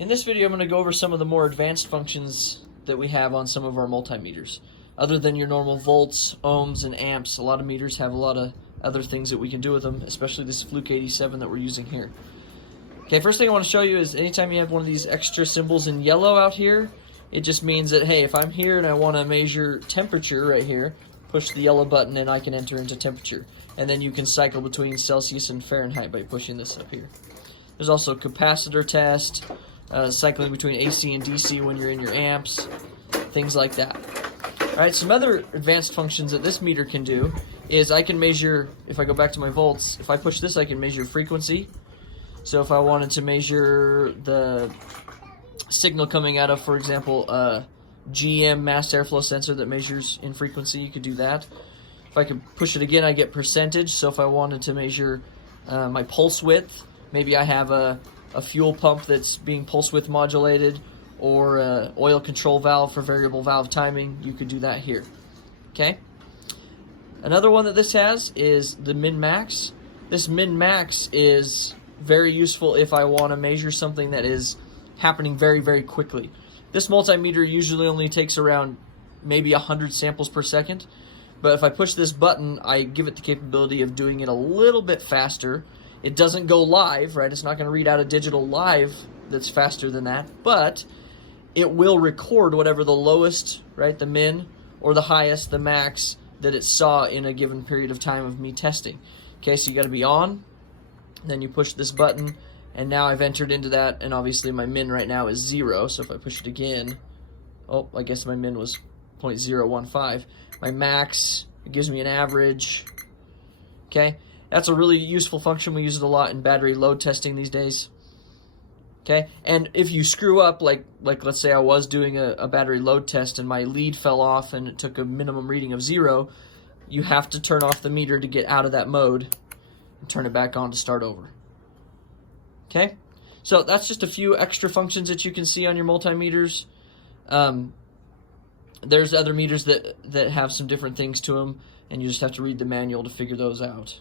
In this video, I'm going to go over some of the more advanced functions that we have on some of our multimeters. Other than your normal volts, ohms, and amps, a lot of meters have a lot of other things that we can do with them, especially this Fluke 87 that we're using here. Okay, first thing I want to show you is anytime you have one of these extra symbols in yellow out here, it just means that, hey, if I'm here and I want to measure temperature right here, push the yellow button and I can enter into temperature. And then you can cycle between Celsius and Fahrenheit by pushing this up here. There's also capacitor test, cycling between AC and DC when you're in your amps, things like that. Alright, some other advanced functions that this meter can do is I can measure, if I go back to my volts, if I push this I can measure frequency. So if I wanted to measure the signal coming out of, for example, a GM mass airflow sensor that measures in frequency, you could do that. If I could push it again, I get percentage. So if I wanted to measure my pulse width, maybe I have a fuel pump that's being pulse width modulated, or an oil control valve for variable valve timing, you could do that here. Okay? Another one that this has is the min-max. This min-max is very useful if I want to measure something that is happening very, very quickly. This multimeter usually only takes around maybe 100 samples per second, but if I push this button, I give it the capability of doing it a little bit faster. It doesn't go live, right? It's not going to read out a digital live that's faster than that, but it will record whatever the lowest, right, the min, or the highest, the max, that it saw in a given period of time of me testing. Okay, so you got to be on, then you push this button, and now I've entered into that, and obviously my min right now is 0, so if I push it again, oh, I guess my min was 0.015. My max, it gives me an average. Okay, that's a really useful function. We use it a lot in battery load testing these days. Okay, and if you screw up, like let's say I was doing a battery load test and my lead fell off and it took a minimum reading of 0, you have to turn off the meter to get out of that mode and turn it back on to start over. Okay, so that's just a few extra functions that you can see on your multimeters. There's other meters that have some different things to them, and you just have to read the manual to figure those out.